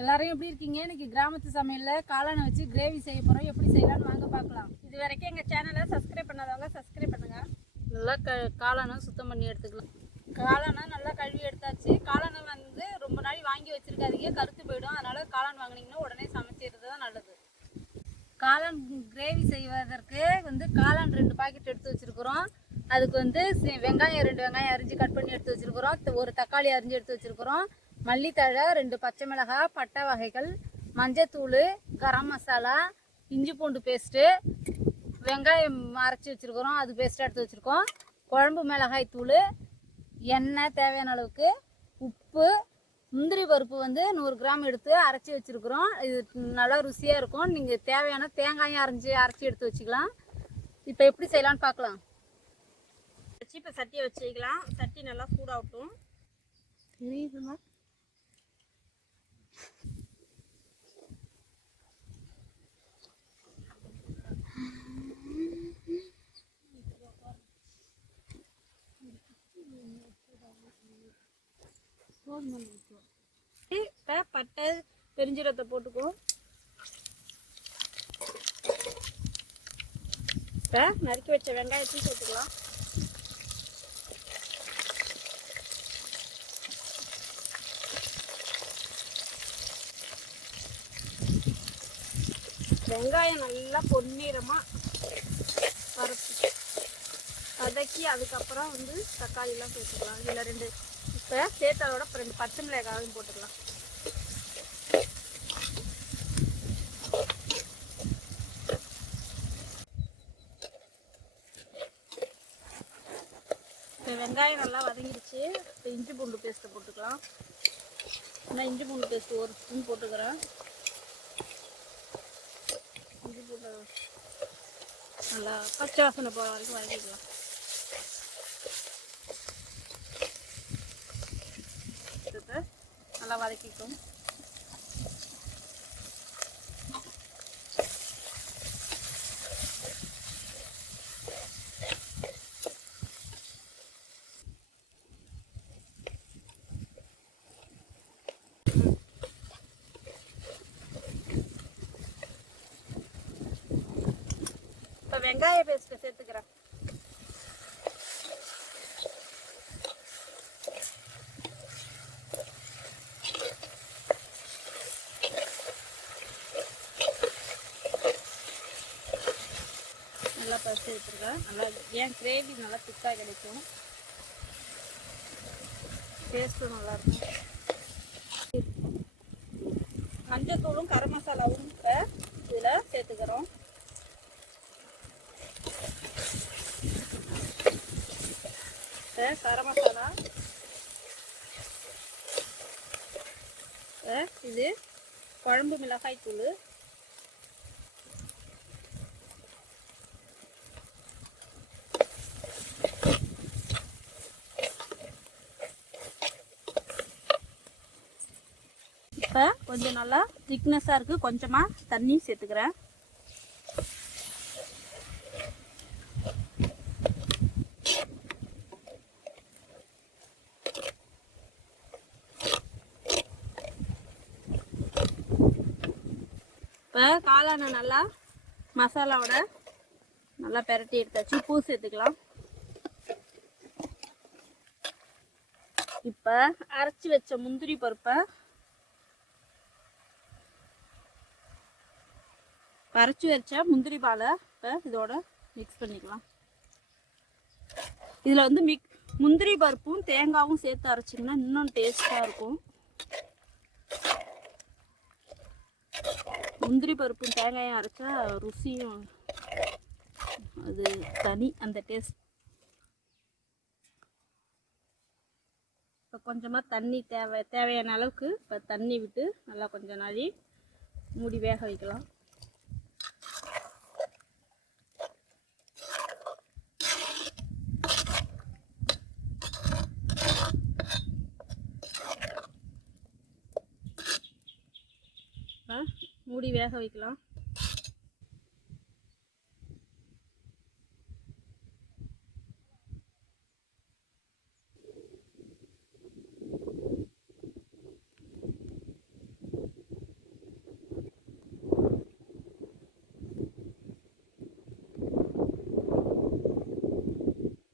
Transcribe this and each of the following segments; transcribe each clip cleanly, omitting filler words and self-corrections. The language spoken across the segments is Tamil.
எல்லாரும் எப்படி இருக்கீங்க? இன்னைக்கு கிராமத்து சமையல்ல காளானை வச்சு கிரேவி செய்ய போறோம். எப்படி செய்யலாம்னு வாங்க பார்க்கலாம். இது வரைக்கும் எங்கள் சேனலை சப்ஸ்கிரைப் பண்ணாதவங்க சப்ஸ்கிரைப் பண்ணுங்க. நல்லா காளானை சுத்தம் பண்ணி எடுத்துக்கலாம். காளானை நல்லா கழுவி எடுத்தாச்சு. காளானை வந்து ரொம்ப நாள் வாங்கி வச்சிருக்காதீங்க, கருத்து போயிடும். அதனால காளான் வாங்கினீங்கன்னா உடனே சமைச்சிடுறது தான் நல்லது. காளான் கிரேவி செய்வதற்கு வந்து காளான் 2 பாக்கெட் எடுத்து வச்சிருக்கிறோம். அதுக்கு வந்து வெங்காயம் 2 வெங்காயம் அரிஞ்சு கட் பண்ணி எடுத்து வச்சிருக்கிறோம். ஒரு தக்காளி அரிஞ்சு எடுத்து வச்சிருக்கிறோம். மல்லித்தழை, 2 பச்சை மிளகாய், பட்டை வகைகள், மஞ்சத்தூள், கரம் மசாலா, இஞ்சி பூண்டு பேஸ்ட்டு, வெங்காயம் அரைச்சி வச்சுருக்கிறோம், அது பேஸ்ட்டாக எடுத்து வச்சுருக்கோம். குழம்பு மிளகாய் தூள், எண்ணெய் தேவையான அளவுக்கு, உப்பு, முந்திரி பருப்பு வந்து 100 கிராம் எடுத்து அரைச்சி வச்சுருக்குறோம். இது நல்லா ருசியாக இருக்கும். நீங்கள் தேவையான தேங்காயும் அரைச்சி எடுத்து வச்சுக்கலாம். இப்போ எப்படி செய்யலான்னு பார்க்கலாம். வச்சு இப்போ சட்டியை வச்சுக்கலாம். சட்டி நல்லா சூடாகட்டும். தெரியுதுமா? இப்போ பட்டை பெருஞ்சீரகத்தை போட்டுக்குவோம். இப்போ நறுக்கி வச்ச வெங்காயத்தையும் சேர்த்துக்கலாம். வெங்காயம் நல்லா பொன்னிறமாக வதக்கி அதுக்கப்புறம் வந்து தக்காளிலாம் சேர்த்துக்கலாம். இதில் 2 இப்போ சேர்த்ததோட 2 பச்சை மிளகாயும் போட்டுக்கலாம். இப்போ வெங்காயம் நல்லா வதங்கிடுச்சு. இப்போ இஞ்சி பூண்டு பேஸ்ட்டை போட்டுக்கலாம். நான் இஞ்சி பூண்டு பேஸ்ட் 1 ஸ்பூன் போட்டுக்கிறேன். இஞ்சி பூண்டு நல்லா பச்சை வாசனை போகிற வரைக்கும் வதக்கிக்கலாம். நல்லா வதக்கிக்கும். இப்போ வெங்காய பேஸ்ட்டை சேர்த்துக்கிறேன். நல்லா பறிச்சு எடுத்துருக்கேன். நல்லா ஏன் கிரேவி நல்லா திக்காக கிடைக்கும், டேஸ்ட்டும் நல்லாயிருக்கும். மஞ்சத்தூளும் கரம் மசாலாவும் இப்போ இதில் சேர்த்துக்கிறோம். கரம் மசாலா, இது குழம்பு மிளகாய் தூள், இப்போ கொஞ்சம் நல்லா திக்னஸாக இருக்குது. கொஞ்சமாக தண்ணி சேர்த்துக்கிறேன். இப்போ காளானை நல்லா மசாலாவோட நல்லா பெரட்டி எடுத்தாச்சு. பூ சேர்த்துக்கலாம். இப்போ அரைச்சி வச்ச முந்திரி பருப்பை அரைச்சி வச்ச முந்திரி பாலை இப்போ இதோட மிக்ஸ் பண்ணிக்கலாம். இதில் வந்து முந்திரி பருப்பும் தேங்காயும் சேர்த்து அரைச்சிங்கன்னா இன்னும் டேஸ்ட்டாக இருக்கும். முந்திரி பருப்பும் தேங்காயும் அரைச்சா ருசியும் அது தனி, அந்த டேஸ்ட். இப்போ கொஞ்சமாக தண்ணி தேவையான அளவுக்கு இப்போ தண்ணி விட்டு நல்லா கொஞ்சம் நாளி மூடி வேக வைக்கலாம். மூடி வேக வைக்கலாம்.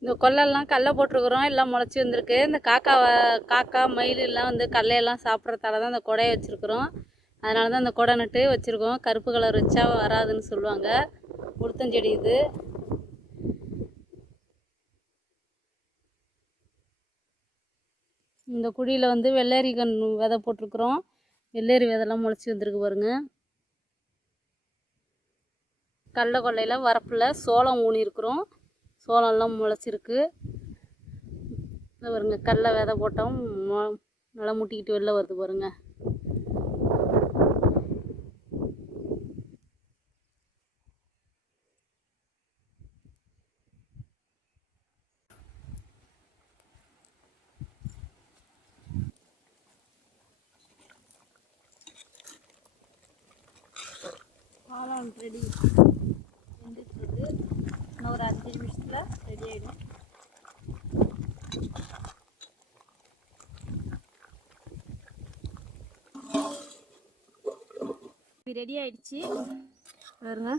இந்த கொல்லெல்லாம் கடல போட்டிருக்குறோம், எல்லாம் முளைச்சி வந்திருக்கு. இந்த காக்கா மயில் எல்லாம் வந்து கடலையெல்லாம் சாப்பிட்றதால தான் இந்த கொடையை வச்சுருக்குறோம். அதனால தான் இந்த கொடை நட்டு வச்சுருக்கோம். கருப்பு கலர் வச்சா வராதுன்னு சொல்லுவாங்க. உளுத்தஞ்செடி இது. இந்த குழியில் வந்து வெள்ளரி விதை போட்டிருக்குறோம். வெள்ளரி விதைலாம் முளைச்சி வந்திருக்கு பாருங்க. கடல கொள்ளையில் வரப்பில் சோளம் ஊனியிருக்கிறோம். சோளம்லாம் முளைச்சிருக்கு. பாருங்க, கடல விதை போட்டோம், நல்லா முட்டிக்கிட்டு வெளில வருது பாருங்க. காளான் ரெடி வெந்துட்டுருக்கு. இன்னும் ஒரு 5 நிமிஷத்தில் ரெடி ஆகிடும். ரெடி ஆயிடுச்சு பாருங்க.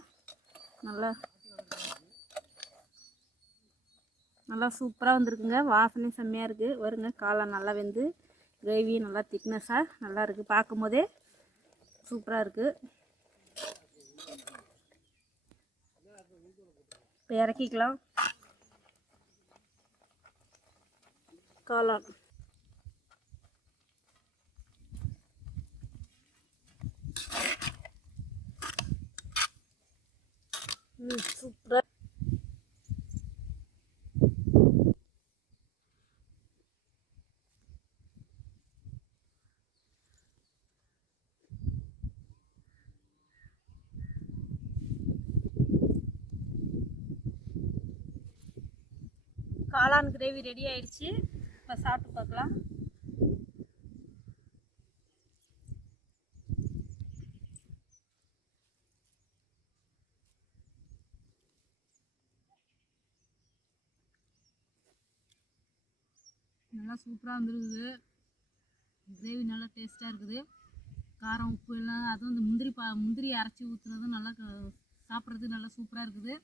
நல்லா சூப்பராக வந்திருக்குங்க. வாசனை செம்மையாக இருக்குது. வருங்க, காளான் நல்லா வெந்து கிரேவி நல்லா திக்னஸாக நல்லா இருக்குது. பார்க்கும் போதே சூப்பராக இருக்குது. இப்போ இறக்கிக்கலாம் காளான். சூப்பராக காளான் கிரேவி ரெடி ஆயிடுச்சு. இப்போ சாப்பிட்டு பார்க்கலாம். நல்லா சூப்பராக வந்துருக்குது. கிரேவி நல்லா டேஸ்ட்டாக இருக்குது. காரம் உப்பு எல்லாம், அதுவும் இந்த முந்திரி அரைச்சி ஊற்றுனதும் நல்லா சாப்பிட்றதுக்கு நல்லா சூப்பராக இருக்குது.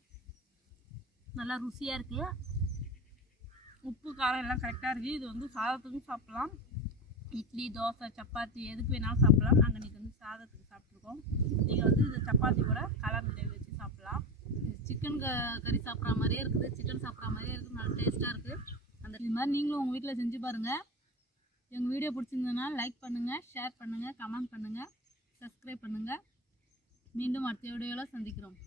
நல்லா ருசியாக இருக்குது. உப்பு காரம் எல்லாம் கரெக்டாக இருக்குது. இது வந்து சாதத்துக்கும் சாப்பிட்லாம், இட்லி தோசை சப்பாத்தி எதுக்கு வேணாலும் சாப்பிட்லாம். நாங்கள் இன்றைக்கி வந்து சாதத்துக்கு சாப்பிட்ருக்கோம். நீங்கள் வந்து இது சப்பாத்தி கூட காளான் கிரேவி வச்சு சாப்பிட்லாம். இது சிக்கன் கறி சாப்பிட்ற மாதிரியே இருக்குது, சிக்கன் சாப்பிட்ற மாதிரியே இருக்குது. நல்லா டேஸ்ட்டாக இருக்குது. இது மாதிரி நீங்களும் உங்கள் வீட்டில் செஞ்சு பாருங்கள். எங்கள் வீடியோ பிடிச்சிருந்ததுன்னா லைக் பண்ணுங்கள், ஷேர் பண்ணுங்கள், கமெண்ட் பண்ணுங்கள், சப்ஸ்கிரைப் பண்ணுங்கள். மீண்டும் அடுத்த வீடியோவில் சந்திக்கிறோம்.